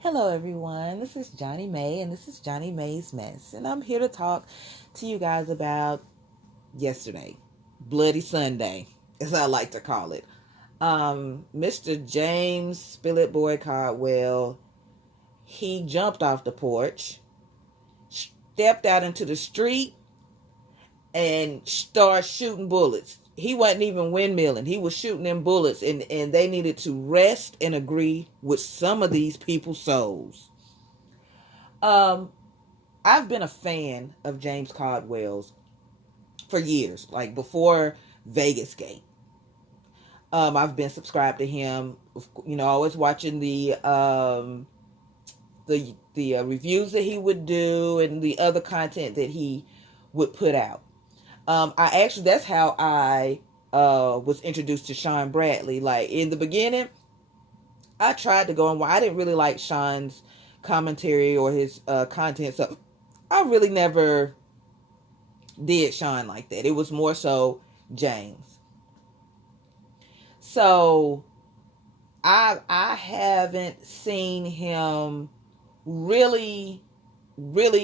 Hello, everyone. This is Johnny May, and this is Johnny May's Mess. And I'm here to talk to you guys about yesterday, Bloody Sunday, as I like to call it. Mr. James Spillet Boy Cardwell, he jumped off the porch, stepped out into the street, and started shooting bullets. He wasn't even windmilling. He was shooting them bullets, and they needed to rest and agree with some of these people's souls. Um, I've been a fan of James Caldwell's for years, like before Vegas Gate. I've been subscribed to him. Always watching the reviews that he would do and the other content that he would put out. That's how I was introduced to Sean Bradley. Like in the beginning, I tried to go and I didn't really like Sean's commentary or his content, so I really never did Sean like that. It was more so James. So I haven't seen him really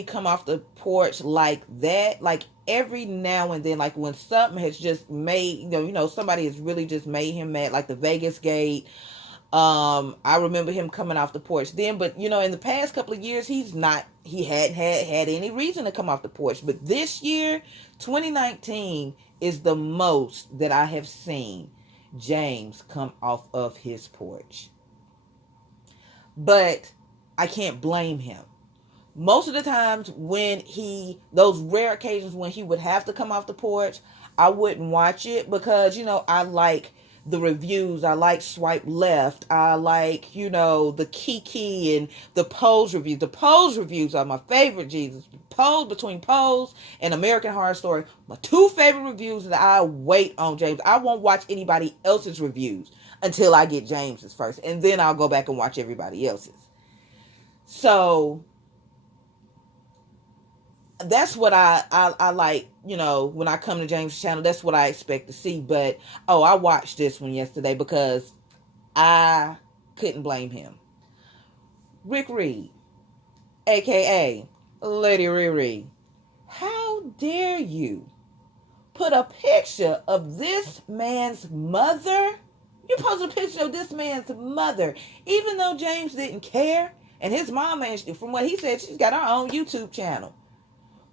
come off the porch like that. Like every now and then, like when something has just made somebody has really just made him mad, like the Vegas Gate. I remember him coming off the porch then, but in the past couple of years, he hadn't had any reason to come off the porch. But this year, 2019, is the most that I have seen James come off of his porch. But I can't blame him. Most of the times those rare occasions when he would have to come off the porch, I wouldn't watch it because, I like the reviews. I like Swipe Left. I like, the Kiki and the Pose reviews. The Pose reviews are my favorite, Jesus. Between Pose and American Horror Story, my two favorite reviews that I wait on James. I won't watch anybody else's reviews until I get James's first. And then I'll go back and watch everybody else's. So that's what I like, when I come to James' channel, that's what I expect to see. But, I watched this one yesterday because I couldn't blame him. Rick Reed, a.k.a. Lady Riri, how dare you put a picture of this man's mother? You posted a picture of this man's mother, even though James didn't care. And his mama, from what he said, she's got her own YouTube channel.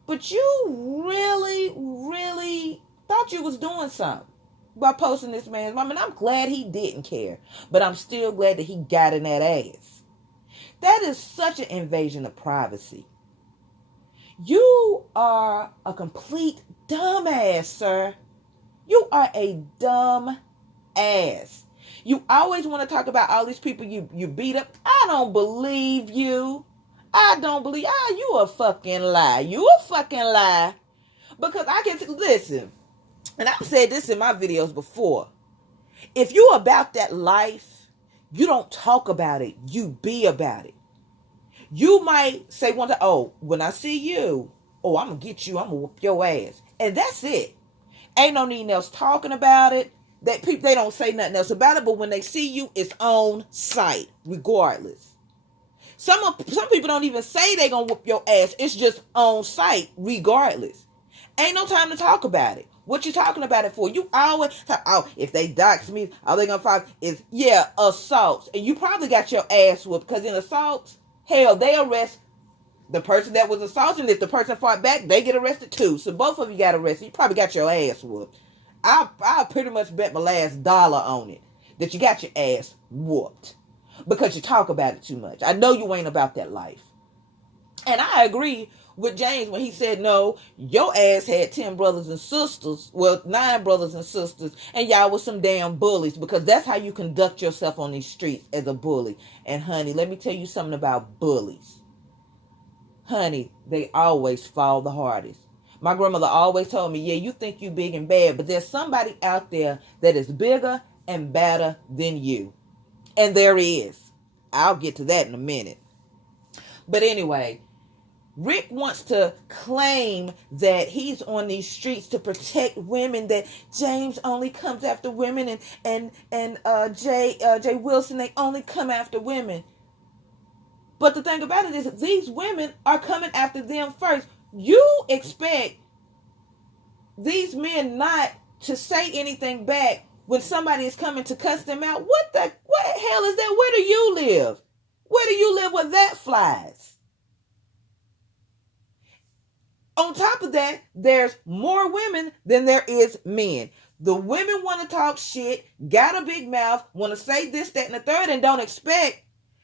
But you really thought you was doing something by posting this man's mom. And I'm glad he didn't care. But I'm still glad that he got in that ass. That is such an invasion of privacy. You are a complete dumbass, sir. You are a dumb ass. You always want to talk about all these people you beat up. I don't believe you. I don't believe, you a fucking lie. You a fucking lie. Because listen, and I've said this in my videos before. If you about that life, you don't talk about it. You be about it. You might say one time, when I see you, I'm going to get you. I'm going to whoop your ass. And that's it. Ain't no need else talking about it. They don't say nothing else about it. But when they see you, it's on sight, regardless. Some people don't even say they gonna whoop your ass. It's just on sight, regardless. Ain't no time to talk about it. What you talking about it for? You always talk, if they dox me, all they gonna find is assaults. And you probably got your ass whooped because in assaults, hell, they arrest the person that was assaulting. If the person fought back, they get arrested too. So both of you got arrested. You probably got your ass whooped. I pretty much bet my last dollar on it that you got your ass whooped. Because you talk about it too much. I know you ain't about that life. And I agree with James when he said, no, your ass had 10 brothers and sisters. Well, 9 brothers and sisters. And y'all was some damn bullies. Because that's how you conduct yourself on these streets, as a bully. And honey, let me tell you something about bullies. Honey, they always fall the hardest. My grandmother always told me, you think you big and bad. But there's somebody out there that is bigger and badder than you. And there is. I'll get to that in a minute. But anyway, Rick wants to claim that he's on these streets to protect women, that James only comes after women, and Jay Wilson, they only come after women. But the thing about it is these women are coming after them first. You expect these men not to say anything back when somebody is coming to cuss them out. What hell is that? Where do you live? Where do you live where that flies? On top of that, there's more women than there is men. The women want to talk shit, got a big mouth, want to say this, that, and the third, and don't expect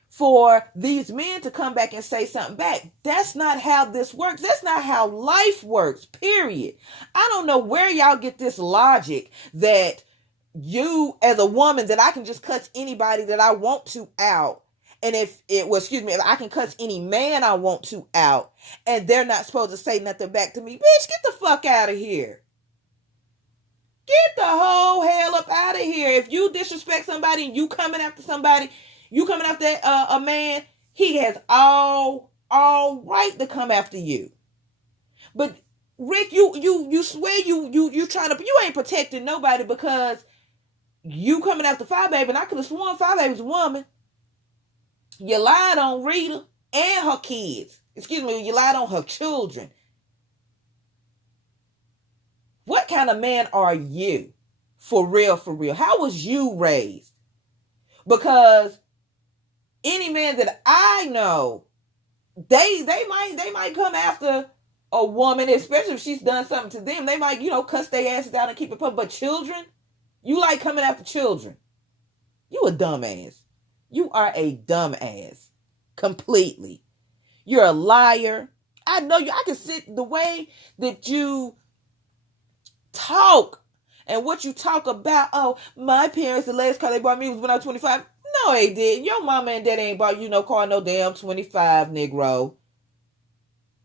for these men to come back and say something back. That's not how this works. That's not how life works, period. I don't know where y'all get this logic that you, as a woman, that I can just cuss anybody that I want to out. And if I can cuss any man I want to out, and they're not supposed to say nothing back to me. Bitch, get the fuck out of here. Get the whole hell up out of here. If you disrespect somebody and you coming after somebody, you coming after a man, he has all right to come after you. But Rick, you swear you trying to, you ain't protecting nobody because you coming after Fire Baby, and I could have sworn Fire Baby's a woman. You lied on Rita and her kids. You lied on her children. What kind of man are you? For real, for real. How was you raised? Because any man that I know, they might come after a woman, especially if she's done something to them. They might, cuss their asses out and keep it public. But children, you like coming after children. You a dumbass. You are a dumbass. Completely. You're a liar. I know you. I can sit the way that you talk and what you talk about. Oh, my parents, the last car they bought me was when I was 25. No, they didn't. Your mama and daddy ain't bought you no car, no damn 25, Negro.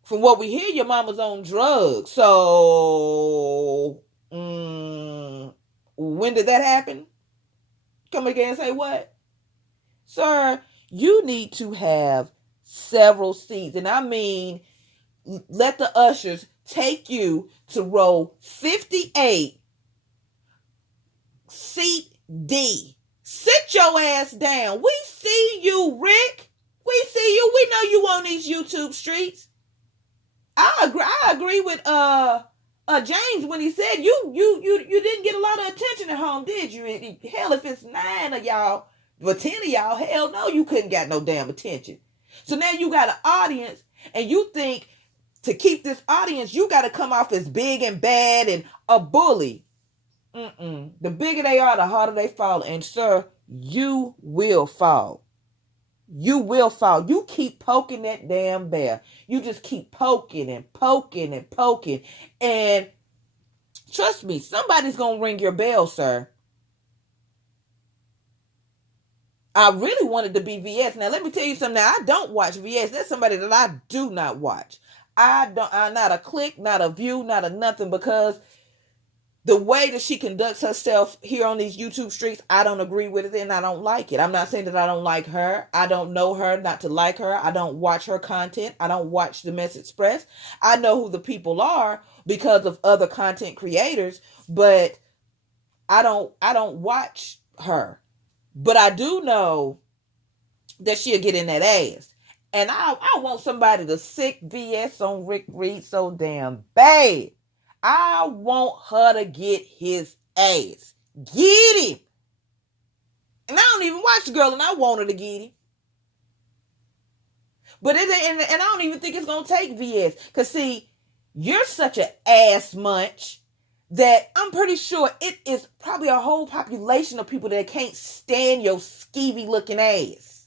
From what we hear, your mama's on drugs. So, when did that happen? Come again and say what? Sir, you need to have several seats. And I mean, let the ushers take you to row 58, seat D. Sit your ass down. We see you, Rick. We see you. We know you on these YouTube streets. I agree with James when he said you didn't get a lot of attention at home, did you? Hell, if it's 9 of y'all, but 10 of y'all, hell no, you couldn't got no damn attention. So now you got an audience, and you think to keep this audience, you got to come off as big and bad and a bully. The bigger they are, the harder they fall. And sir, you will fall. You will fall. You keep poking that damn bear. You just keep poking and poking and poking. And trust me, somebody's going to ring your bell, sir. I really wanted to be VS. Now, let me tell you something. Now, I don't watch VS. That's somebody that I do not watch. I'm not a click, not a view, not a nothing, because the way that she conducts herself here on these YouTube streets, I don't agree with it and I don't like it. I'm not saying that I don't like her. I don't know her not to like her. I don't watch her content. I don't watch the Mess Express. I know who the people are because of other content creators, but I don't watch her. But I do know that she'll get in that ass. And I want somebody to sick VS on Rick Reed so damn bad. I want her to get his ass. Get him. And I don't even watch the girl, and I want her to get him. But it ain't, and I don't even think it's going to take VS. Because, see, you're such an ass munch that I'm pretty sure it is probably a whole population of people that can't stand your skeevy looking ass.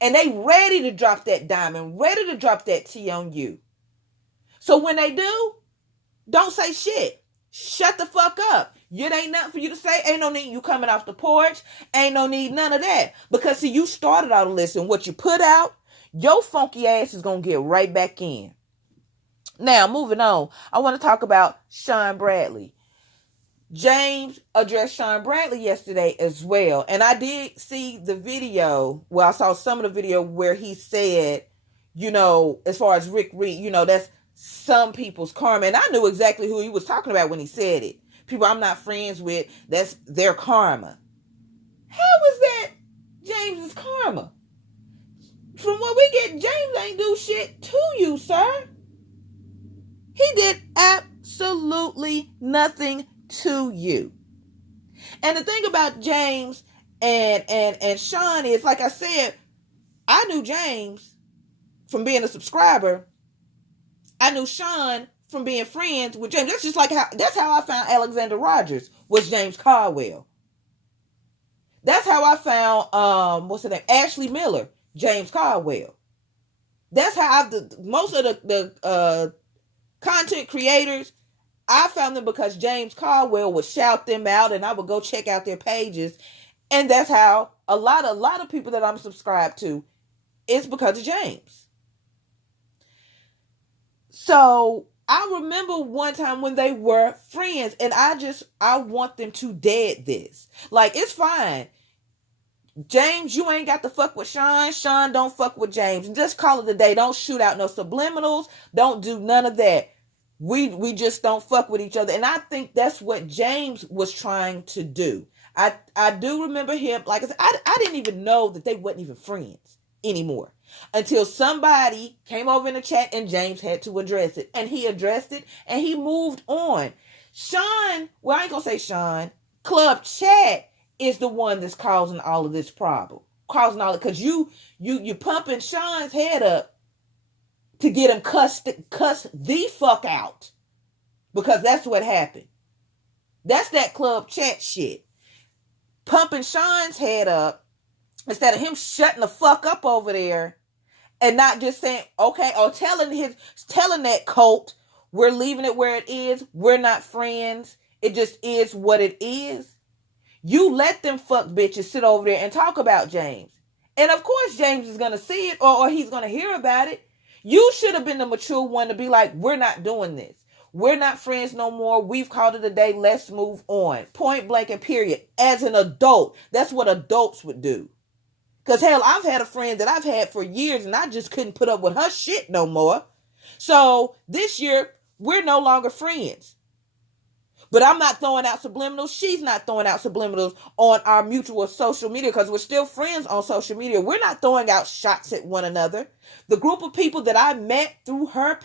And they ready to drop that diamond, ready to drop that T on you. So when they do, don't say shit. Shut the fuck up. It ain't nothing for you to say. Ain't no need you coming off the porch. Ain't no need none of that. Because see, you started out a list, and what you put out, your funky ass is going to get right back in. Now, moving on, I want to talk about Sean Bradley. James addressed Sean Bradley yesterday as well. And I did see the video. Well, I saw some of the video where he said, as far as Rick Reed, that's some people's karma. And I knew exactly who he was talking about when he said it. People I'm not friends with, that's their karma. How was that James's karma? From what we get, James ain't do shit to you, sir. He did absolutely nothing to you. And the thing about James and Sean is, like I said, I knew James from being a subscriber. I knew Sean from being friends with James. That's how I found Alexander Rogers, was James Caldwell. That's how I found what's her name? Ashley Miller, James Caldwell. That's how most of the content creators, I found them because James Caldwell would shout them out, and I would go check out their pages. And that's how a lot of people that I'm subscribed to, it's because of James. So I remember one time when they were friends, and I want them to dead this. Like, it's fine. James, you ain't got to fuck with Sean. Sean don't fuck with James. Just call it a day. Don't shoot out no subliminals. Don't do none of that. We just don't fuck with each other. And I think that's what James was trying to do. I do remember him. Like I said, I didn't even know that they wasn't even friends anymore until somebody came over in the chat and James had to address it. And he addressed it and he moved on. Sean, well, I ain't gonna say Sean. Club Chat is the one that's causing all of this problem. Causing all of it. Because you pumping Sean's head up to get him cussed the fuck out. Because that's what happened. That's that Club Chat shit. Pumping Sean's head up instead of him shutting the fuck up over there and not just saying, okay, or telling that cult, we're leaving it where it is. We're not friends. It just is what it is. You let them fuck bitches sit over there and talk about James. And of course James is going to see it or he's going to hear about it. You should have been the mature one to be like, we're not doing this. We're not friends no more. We've called it a day. Let's move on. Point blank and period. As an adult, that's what adults would do. Because hell, I've had a friend that I've had for years and I just couldn't put up with her shit no more. So this year, we're no longer friends. But I'm not throwing out subliminals. She's not throwing out subliminals on our mutual social media because we're still friends on social media. We're not throwing out shots at one another. The group of people that I met through her,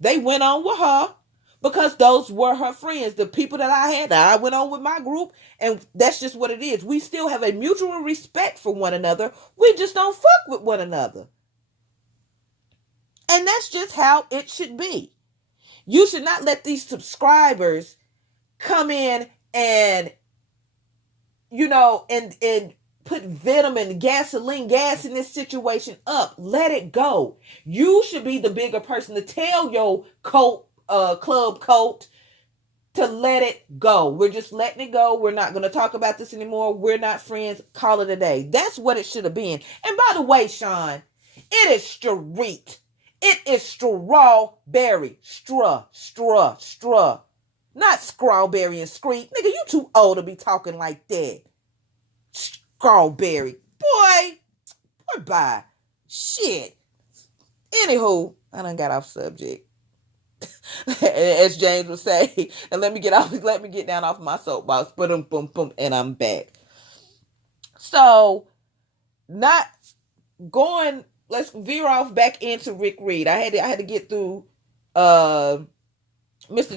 they went on with her because those were her friends. The people that I had, I went on with my group, and that's just what it is. We still have a mutual respect for one another. We just don't fuck with one another. And that's just how it should be. You should not let these subscribers come in and, and put venom and gasoline, gas in this situation up. Let it go. You should be the bigger person to tell your club cult to let it go. We're just letting it go. We're not going to talk about this anymore. We're not friends. Call it a day. That's what it should have been. And by the way, Sean, it is street. It is strawberry. Straw. Not strawberry and screet. Nigga, you too old to be talking like that. Strawberry. Boy, bye. Shit. Anywho, I done got off subject. As James would say. And let me get down off my soapbox. Boom, boom, boom. And I'm back. So, let's veer off back into Rick Reed. I had to get through Mr.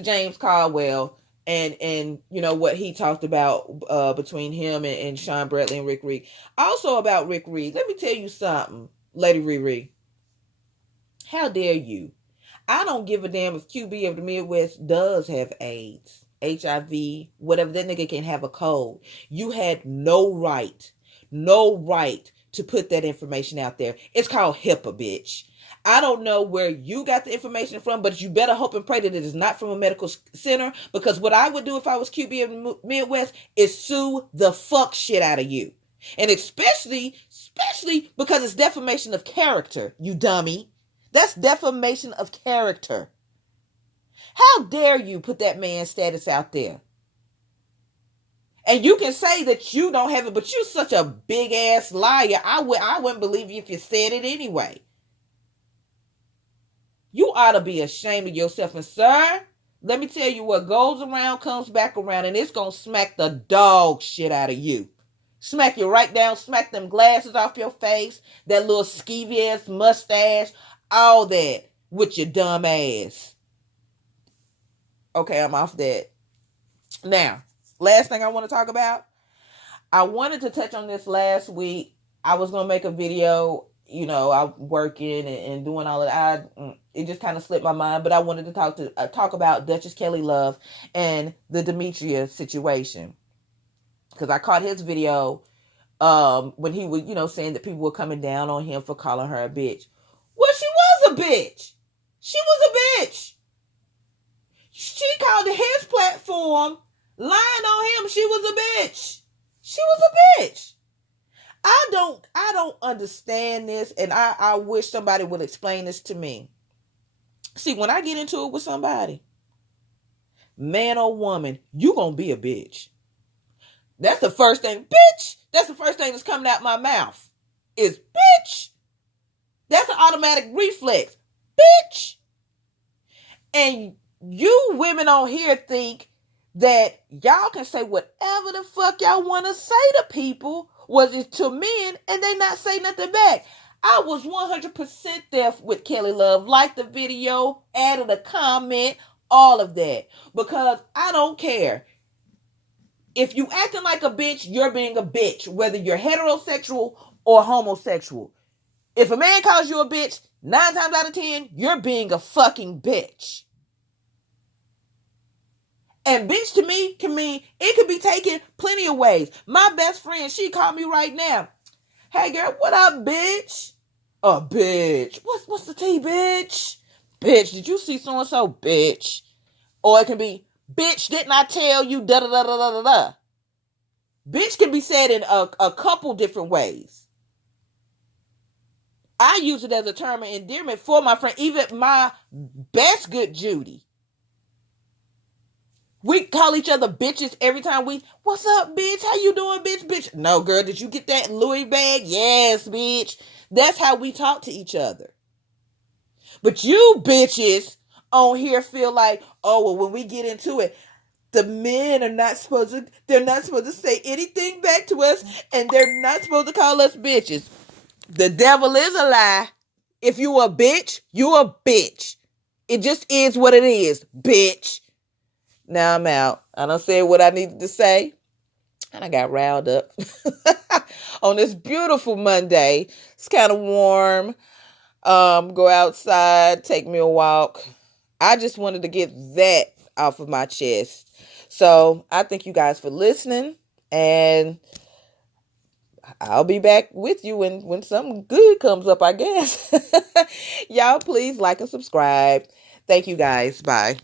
James Caldwell and what he talked about between him and Sean Bradley and Rick Reed. Also about Rick Reed, let me tell you something, Lady Riri. How dare you? I don't give a damn if QB of the Midwest does have AIDS, HIV, whatever. That nigga can have a cold. You had no right to put that information out there. It's called HIPAA, bitch. I don't know where you got the information from, but you better hope and pray that it is not from a medical center, because what I would do if I was QB of the Midwest is sue the fuck shit out of you. And especially because it's defamation of character, you dummy. That's defamation of character. How dare you put that man's status out there? And you can say that you don't have it, but you're such a big ass liar. I wouldn't believe you if you said it anyway. You ought to be ashamed of yourself. And sir, let me tell you, what goes around comes back around, and it's going to smack the dog shit out of you. Smack you right down, smack them glasses off your face, that little skeevy ass mustache, all that with your dumb ass. Okay, I'm off that. Now, last thing I want to talk about. I wanted to touch on this last week. I was going to make a video, I'm working and doing all of that. It just kind of slipped my mind, but I wanted to talk about Duchess Kelly Love and the Demetria situation. Because I caught his video when he was, saying that people were coming down on him for calling her a bitch. Well, she was a bitch. She was a bitch. She called his platform, lying on him. She was a bitch. She was a bitch. I don't understand this, and I wish somebody would explain this to me. See, when I get into it with somebody, man or woman, you gonna be a bitch. That's the first thing, bitch. That's the first thing that's coming out my mouth is bitch. That's an automatic reflex, bitch. And you women on here think that y'all can say whatever the fuck y'all want to say to people, was it to men, and they not say nothing back. I was 100% there with Kelly Love. Liked the video, added a comment, all of that. Because I don't care. If you acting like a bitch, you're being a bitch. Whether you're heterosexual or homosexual. If a man calls you a bitch, 9 times out of 10, you're being a fucking bitch. And bitch to me can mean, it could be taken plenty of ways. My best friend, she called me right now. Hey girl, what up, bitch? Oh, bitch. What's the tea, bitch? Bitch, did you see so-and-so, bitch? Or it can be, bitch, didn't I tell you, da-da-da-da-da-da-da. Bitch can be said in a couple different ways. I use it as a term of endearment for my friend, even my best good Judy. We call each other bitches every time what's up, bitch? How you doing, bitch? Bitch. No, girl, did you get that Louis bag? Yes, bitch. That's how we talk to each other. But you bitches on here feel like, oh, well, when we get into it, the men are they're not supposed to say anything back to us, and they're not supposed to call us bitches. The devil is a lie. If you a bitch, you a bitch. It just is what it is, bitch. Now I'm out. I done said what I needed to say. And I got riled up on this beautiful Monday. It's kind of warm. Go outside, take me a walk. I just wanted to get that off of my chest. So I thank you guys for listening. And I'll be back with you when something good comes up, I guess. Y'all please like and subscribe. Thank you guys. Bye.